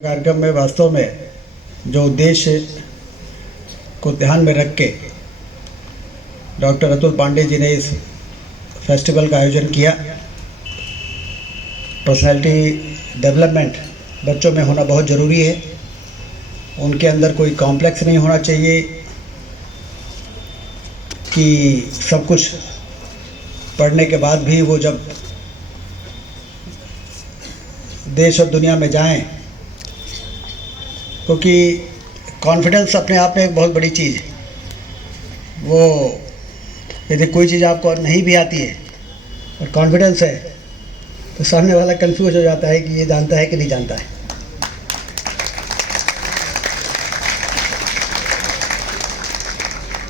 कार्यक्रम में वास्तव में जो उद्देश्य को ध्यान में रख के डॉक्टर अतुल पांडे जी ने इस फेस्टिवल का आयोजन किया। पर्सनालिटी डेवलपमेंट बच्चों में होना बहुत ज़रूरी है। उनके अंदर कोई कॉम्प्लेक्स नहीं होना चाहिए कि सब कुछ पढ़ने के बाद भी वो जब देश और दुनिया में जाएं, क्योंकि कॉन्फिडेंस अपने आप में एक बहुत बड़ी चीज़ है। वो यदि कोई चीज़ आपको नहीं भी आती है और कॉन्फिडेंस है तो सामने वाला कंफ्यूज हो जाता है कि ये जानता है कि नहीं जानता है।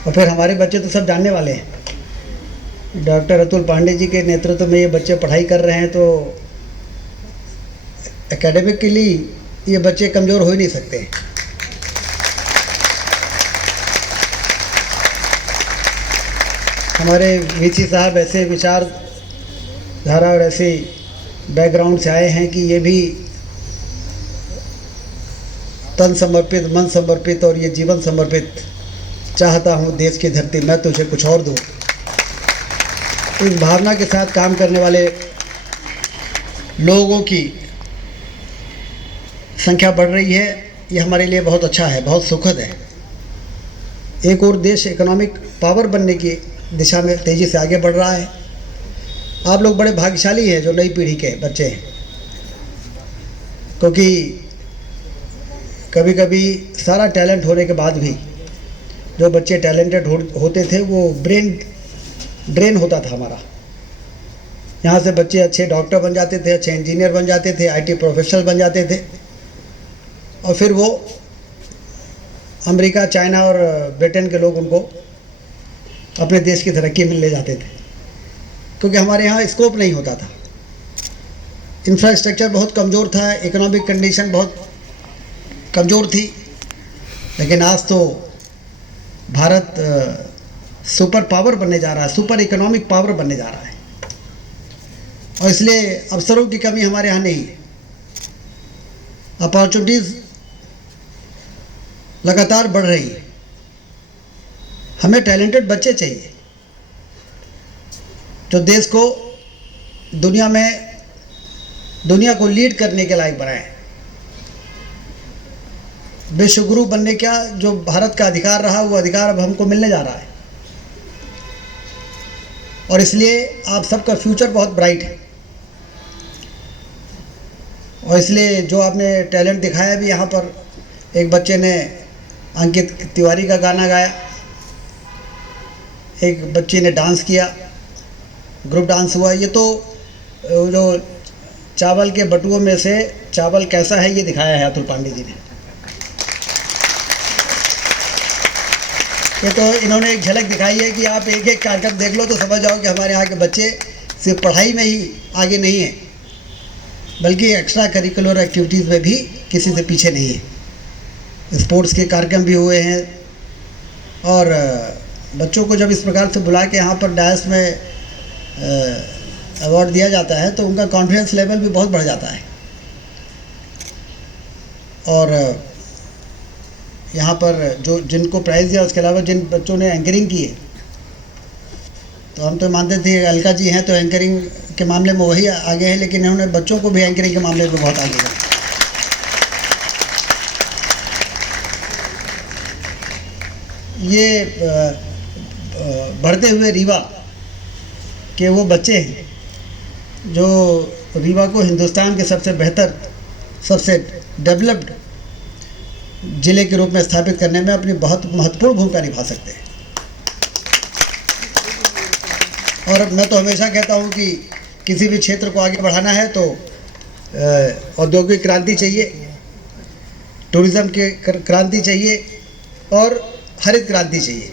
और फिर हमारे बच्चे तो सब जानने वाले हैं। डॉक्टर अतुल पांडे जी के नेतृत्व में ये बच्चे पढ़ाई कर रहे हैं तो एकेडमिकली ये बच्चे कमज़ोर हो ही नहीं सकते। हमारे वीसी साहब ऐसे विचार धारा और ऐसे बैकग्राउंड से आए हैं कि ये भी तन समर्पित, मन समर्पित और ये जीवन समर्पित चाहता हूँ देश की धरती मैं तुझे कुछ और दूँ। इस भावना के साथ काम करने वाले लोगों की संख्या बढ़ रही है। ये हमारे लिए बहुत अच्छा है, बहुत सुखद है। एक और देश इकोनॉमिक पावर बनने की दिशा में तेज़ी से आगे बढ़ रहा है। आप लोग बड़े भाग्यशाली हैं जो नई पीढ़ी के बच्चे हैं, क्योंकि कभी कभी सारा टैलेंट होने के बाद भी जो बच्चे टैलेंटेड होते थे वो ब्रेन ड्रेन होता था हमारा। यहाँ से बच्चे अच्छे डॉक्टर बन जाते थे, अच्छे इंजीनियर बन जाते थे, आईटी प्रोफेशनल बन जाते थे और फिर वो अमेरिका, चाइना और ब्रिटेन के लोग उनको अपने देश की तरक्की में ले जाते थे, क्योंकि हमारे यहाँ स्कोप नहीं होता था। इंफ्रास्ट्रक्चर बहुत कमज़ोर था, इकोनॉमिक कंडीशन बहुत कमज़ोर थी। लेकिन आज तो भारत सुपर पावर बनने जा रहा है, सुपर इकोनॉमिक पावर बनने जा रहा है और इसलिए अवसरों की कमी हमारे यहाँ नहीं है। अपॉर्चुनिटीज़ लगातार बढ़ रही है। हमें टैलेंटेड बच्चे चाहिए जो देश को दुनिया को लीड करने के लायक बनाए। विश्वगुरु बनने का जो भारत का अधिकार रहा वो अधिकार अब हमको मिलने जा रहा है और इसलिए आप सबका फ्यूचर बहुत ब्राइट है। और इसलिए जो आपने टैलेंट दिखाया भी, यहाँ पर एक बच्चे ने अंकित तिवारी का गाना गाया, एक बच्चे ने डांस किया, ग्रुप डांस हुआ। ये तो जो चावल के बटुओं में से चावल कैसा है ये दिखाया है अतुल पांडे जी ने। ये तो इन्होंने एक झलक दिखाई है कि आप एक एक कार्यक्रम देख लो तो समझ जाओ कि हमारे यहाँ के बच्चे सिर्फ पढ़ाई में ही आगे नहीं हैं, बल्कि एक्स्ट्रा करिकुलर एक्टिविटीज़ में भी किसी से पीछे नहीं है। स्पोर्ट्स के कार्यक्रम भी हुए हैं और बच्चों को जब इस प्रकार से बुला के यहाँ पर डायस में अवार्ड दिया जाता है तो उनका कॉन्फिडेंस लेवल भी बहुत बढ़ जाता है। और यहाँ पर जो जिनको प्राइज़ दिया उसके अलावा जिन बच्चों ने एंकरिंग की है, तो हम तो मानते थे अलका जी हैं तो एंकरिंग के मामले में वही आगे हैं, लेकिन इन्होंने बच्चों को भी एंकरिंग के मामले में बहुत आगे है। ये बढ़ते हुए रीवा के वो बच्चे हैं जो रीवा को हिंदुस्तान के सबसे बेहतर, सबसे डेवलप्ड ज़िले के रूप में स्थापित करने में अपनी बहुत महत्वपूर्ण भूमिका निभा सकते हैं। और मैं तो हमेशा कहता हूँ कि किसी भी क्षेत्र को आगे बढ़ाना है तो औद्योगिक क्रांति चाहिए, टूरिज़्म की क्रांति चाहिए और हरित क्रांति चाहिए।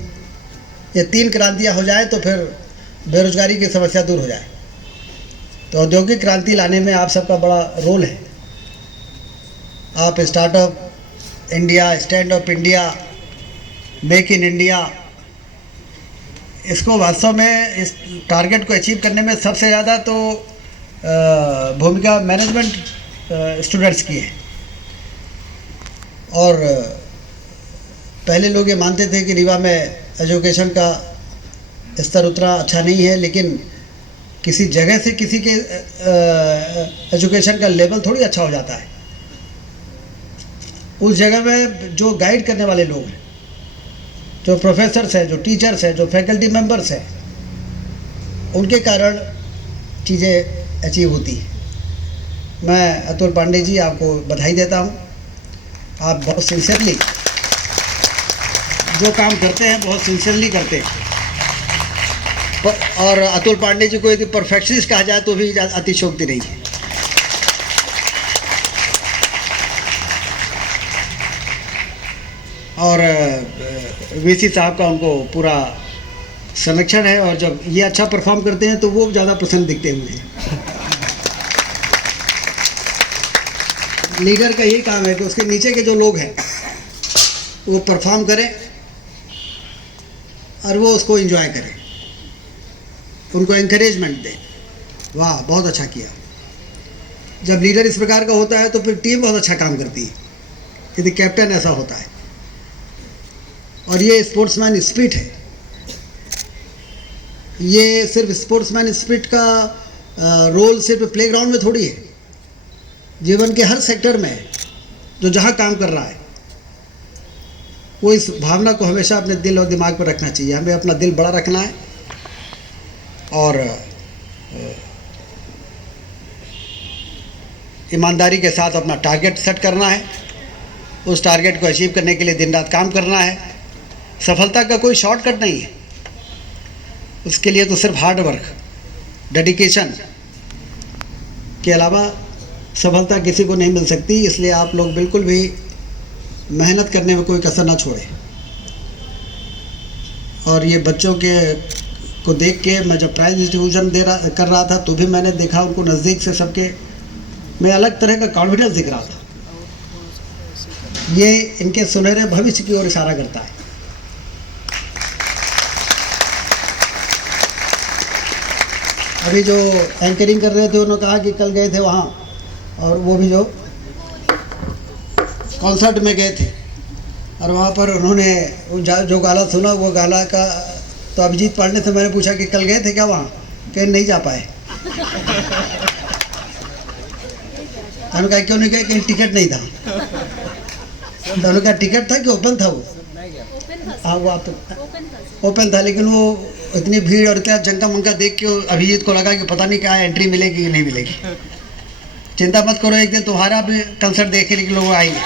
ये तीन क्रांतियाँ हो जाए तो फिर बेरोजगारी की समस्या दूर हो जाए। तो औद्योगिक क्रांति लाने में आप सबका बड़ा रोल है। आप startup India, stand up India, make in India, इसको वास्तव में इस टारगेट को अचीव करने में सबसे ज़्यादा तो भूमिका मैनेजमेंट स्टूडेंट्स की है। और पहले लोग ये मानते थे कि रीवा में एजुकेशन का स्तर उतना अच्छा नहीं है, लेकिन किसी जगह से किसी के एजुकेशन का लेवल थोड़ी अच्छा हो जाता है। उस जगह में जो गाइड करने वाले लोग हैं, जो प्रोफेसर्स हैं, जो टीचर्स हैं, जो फैकल्टी मेंबर्स हैं, उनके कारण चीज़ें अचीव होती हैं। मैं अतुल पांडे जी आपको बधाई देता हूँ। आप बहुत सिंसियरली जो काम करते हैं बहुत सिंसियरली करते हैं। और अतुल पांडे जी को यदि परफेक्शनिस्ट कहा जाए तो भी अतिशयोक्ति नहीं है। और वीसी साहब का उनको पूरा संरक्षण है, और जब ये अच्छा परफॉर्म करते हैं तो वो ज़्यादा प्रसन्न दिखते हुए हैं। लीडर का यही काम है कि उसके नीचे के जो लोग हैं वो परफॉर्म करें और वो उसको एंजॉय करें, उनको एनकरेजमेंट दें। वाह, बहुत अच्छा किया। जब लीडर इस प्रकार का होता है तो फिर टीम बहुत अच्छा काम करती है, यदि कैप्टन ऐसा होता है। और ये स्पोर्ट्समैन स्पिरिट है। ये सिर्फ स्पोर्ट्समैन स्पिरिट का रोल सिर्फ प्लेग्राउंड में थोड़ी है, जीवन के हर सेक्टर में जो जहाँ काम कर रहा है वो इस भावना को हमेशा अपने दिल और दिमाग पर रखना चाहिए। हमें अपना दिल बड़ा रखना है और ईमानदारी के साथ अपना टारगेट सेट करना है। उस टारगेट को अचीव करने के लिए दिन रात काम करना है। सफलता का कोई शॉर्टकट नहीं है, उसके लिए तो सिर्फ हार्ड वर्क, डेडिकेशन के अलावा सफलता किसी को नहीं मिल सकती। इसलिए आप लोग बिल्कुल भी मेहनत करने में कोई कसर ना छोड़ें। और ये बच्चों को देख के मैं जब प्राइज डिस्ट्रीब्यूशन कर रहा था तो भी मैंने देखा उनको नज़दीक से, सबके में अलग तरह का कॉन्फिडेंस दिख रहा था। ये इनके सुनहरे भविष्य की ओर इशारा करता है। अभी जो एंकरिंग कर रहे थे उन्होंने कहा कि कल गए थे वहाँ, और वो भी जो कॉन्सर्ट में गए थे और वहाँ पर उन्होंने जो गाना सुना वो गाना का तो अभिजीत पांडे से मैंने पूछा कि कल गए थे क्या वहाँ, कहीं नहीं जा पाए। उन्होंने कहा क्यों नहीं गए, कहीं टिकट नहीं था। उन्होंने कहा टिकट था कि ओपन था वो? हाँ, वो आप ओपन था, लेकिन वो इतनी भीड़ और इतना जंका मंका देख के अभिजीत को लगा कि पता नहीं क्या एंट्री मिलेगी कि नहीं मिलेगी। चिंता मत करो, एक दिन तुम्हारा भी कंसर्ट देखने के लोग आएंगे।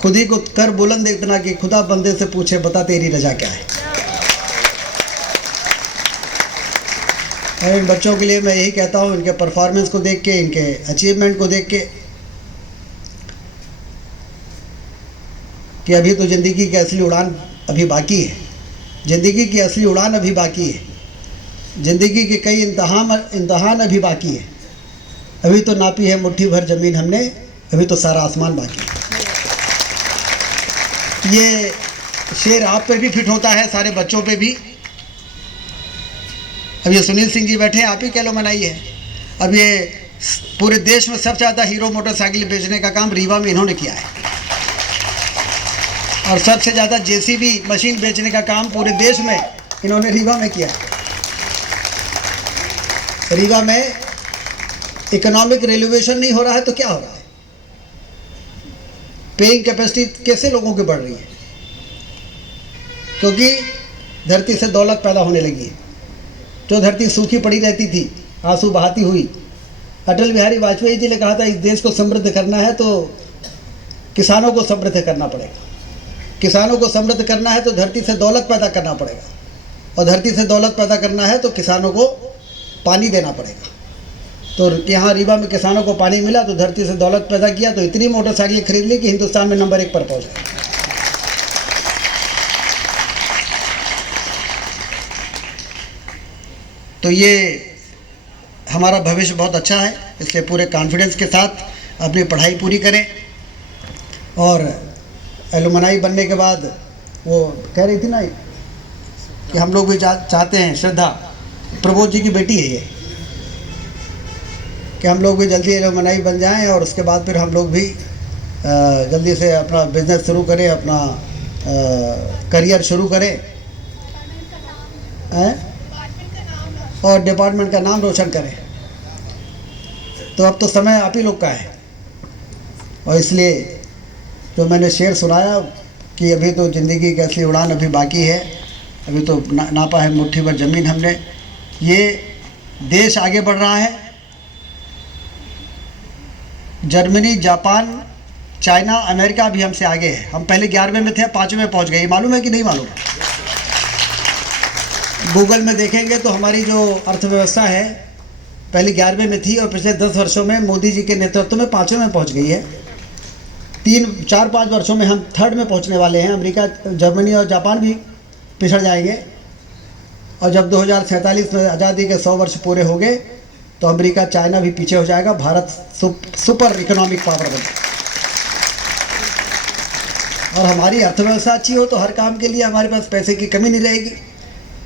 खुद ही को कर बुलंद इतना कि खुदा बंदे से पूछे बता तेरी रजा क्या है। और इन बच्चों के लिए मैं यही कहता हूँ, इनके परफॉर्मेंस को देख के, इनके अचीवमेंट को देख के, कि अभी तो ज़िंदगी की असली उड़ान अभी बाकी है। ज़िंदगी की असली उड़ान अभी बाकी है। ज़िंदगी के कई इम्तहान अभी बाकी है। अभी तो नापी है मुट्ठी भर ज़मीन हमने, अभी तो सारा आसमान बाकी है। ये शेर आप पे भी फिट होता है, सारे बच्चों पे भी। अब ये सुनील सिंह जी बैठे हैं, आप ही कह लो मनाई है। अब ये पूरे देश में सबसे ज़्यादा हीरो मोटरसाइकिल बेचने का काम रीवा में इन्होंने किया है, और सबसे ज़्यादा जेसीबी मशीन बेचने का काम पूरे देश में इन्होंने रीवा में किया है। रीवा में इकोनॉमिक रेलोवेशन नहीं हो रहा है तो क्या हो रहा है? पेइंग कैपेसिटी कैसे लोगों की बढ़ रही है? क्योंकि धरती से दौलत पैदा होने लगी है। जो धरती सूखी पड़ी रहती थी, आंसू बहाती हुई, अटल बिहारी वाजपेयी जी ने कहा था इस देश को समृद्ध करना है तो किसानों को समृद्ध करना पड़ेगा। किसानों को समृद्ध करना है तो धरती से दौलत पैदा करना पड़ेगा, और धरती से दौलत पैदा करना है तो किसानों को पानी देना पड़ेगा। तो यहाँ रीवा में किसानों को पानी मिला तो धरती से दौलत पैदा किया, तो इतनी मोटरसाइकिल खरीद ली कि हिंदुस्तान में नंबर 1 पर पहुँच गए। तो ये हमारा भविष्य बहुत अच्छा है, इसलिए पूरे कॉन्फिडेंस के साथ अपनी पढ़ाई पूरी करें। और एलुमनाई बनने के बाद वो कह रही थी ना कि हम लोग भी चाहते हैं, श्रद्धा प्रबोध जी की बेटी है ये, कि हम लोग भी जल्दी एलुमनाई बन जाएं और उसके बाद फिर हम लोग भी जल्दी से अपना बिजनेस शुरू करें, अपना करियर शुरू करें और डिपार्टमेंट का नाम रोशन करें। तो अब तो समय आप ही लोग का है, और इसलिए जो मैंने शेर सुनाया कि अभी तो ज़िंदगी की असली उड़ान अभी बाकी है, अभी तो नापा है मुट्ठी भर ज़मीन हमने। ये देश आगे बढ़ रहा है, जर्मनी, जापान, चाइना, अमेरिका भी हमसे आगे है। हम पहले 11वें में थे, 5वें में पहुंच गए। मालूम है कि नहीं मालूम? गूगल में देखेंगे तो हमारी जो अर्थव्यवस्था है पहले 11वें में थी और पिछले 10 वर्षों में मोदी जी के नेतृत्व में 5वें में पहुंच गई है। 4-5 वर्षों में हम 3rd में पहुंचने वाले हैं। अमेरिका, जर्मनी और जापान भी पिछड़ जाएंगे, और जब 2047 में आज़ादी के 100 वर्ष पूरे हो गए तो अमेरिका, चाइना भी पीछे हो जाएगा, भारत सुपर इकोनॉमिक पावर बनेगा। और हमारी अर्थव्यवस्था अच्छी हो तो हर काम के लिए हमारे पास पैसे की कमी नहीं रहेगी।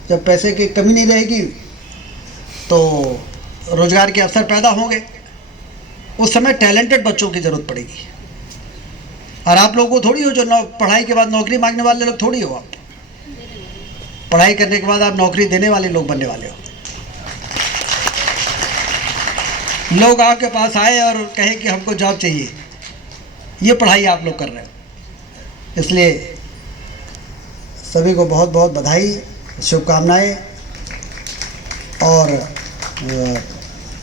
जब पैसे की कमी नहीं रहेगी तो रोज़गार के अवसर पैदा होंगे। उस समय टैलेंटेड बच्चों की ज़रूरत पड़ेगी, और आप लोगों को थोड़ी हो जो पढ़ाई के बाद नौकरी मांगने वाले लोग थोड़ी हो। आप पढ़ाई करने के बाद आप नौकरी देने वाले लोग बनने वाले हो। लोग आपके पास आए और कहे कि हमको जॉब चाहिए, ये पढ़ाई आप लोग कर रहे हो। इसलिए सभी को बहुत बहुत बधाई, शुभकामनाएं, और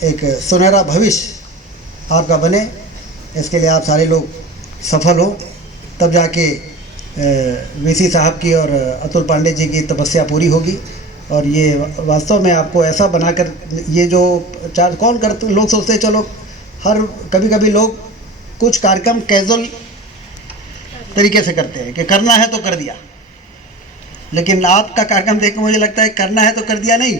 एक सुनहरा भविष्य आपका बने, इसके लिए आप सारे लोग सफल हो, तब जाके वीसी साहब की और अतुल पांडे जी की तपस्या पूरी होगी। और ये वास्तव में आपको ऐसा बनाकर, ये जो कौन करते लोग सोचते चलो कभी कभी लोग कुछ कार्यक्रम कैजुअल तरीके से करते हैं कि करना है तो कर दिया, लेकिन आपका कार्यक्रम देख के मुझे लगता है करना है तो कर दिया नहीं,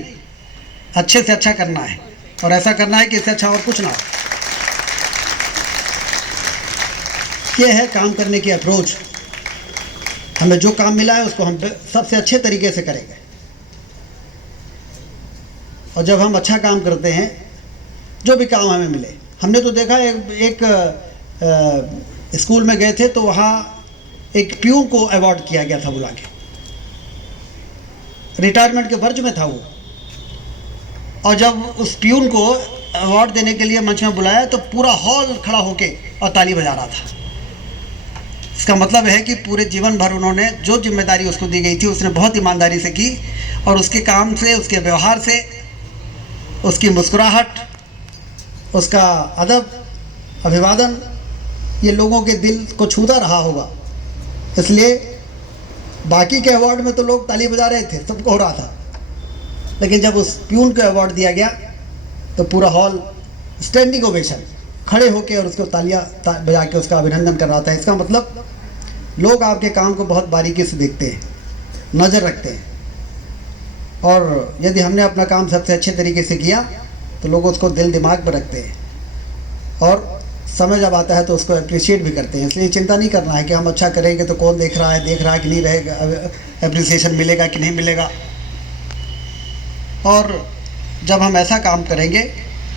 अच्छे से अच्छा करना है, और ऐसा करना है कि इससे अच्छा और कुछ ना हो। ये है काम करने की अप्रोच। हमें जो काम मिला है उसको हम सबसे अच्छे तरीके से करेंगे, और जब हम अच्छा काम करते हैं, जो भी काम हमें मिले, हमने तो देखा एक स्कूल में गए थे तो वहाँ एक प्यून को अवार्ड किया गया था बुला के, रिटायरमेंट के वर्ज में था वो, और जब उस प्यून को अवार्ड देने के लिए मंच में बुलाया तो पूरा हॉल खड़ा होके और ताली बजा रहा था। इसका मतलब है कि पूरे जीवन भर उन्होंने जो जिम्मेदारी उसको दी गई थी उसने बहुत ईमानदारी से की, और उसके काम से, उसके व्यवहार से, उसकी मुस्कुराहट, उसका अदब, अभिवादन, ये लोगों के दिल को छूता रहा होगा। इसलिए बाकी के अवार्ड में तो लोग ताली बजा रहे थे, सबको हो रहा था, लेकिन जब उस प्यून को अवार्ड दिया गया तो पूरा हॉल स्टैंडिंग ओवेशन, खड़े होकर और उसको तालियां बजा के उसका अभिनंदन कर रहा था। इसका मतलब लोग आपके काम को बहुत बारीकी से देखते हैं, नज़र रखते हैं, और यदि हमने अपना काम सबसे अच्छे तरीके से किया तो लोग उसको दिल दिमाग में रखते हैं, और समय जब आता है तो उसको अप्रिशिएट भी करते हैं। इसलिए चिंता नहीं करना है कि हम अच्छा करेंगे तो कौन देख रहा है कि नहीं रहेगा, अप्रिसिएशन मिलेगा कि नहीं मिलेगा। और जब हम ऐसा काम करेंगे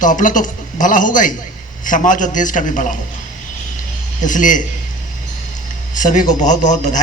तो अपना तो भला होगा ही, समाज और देश का भी भला होगा। इसलिए सभी को बहुत बहुत बधाई।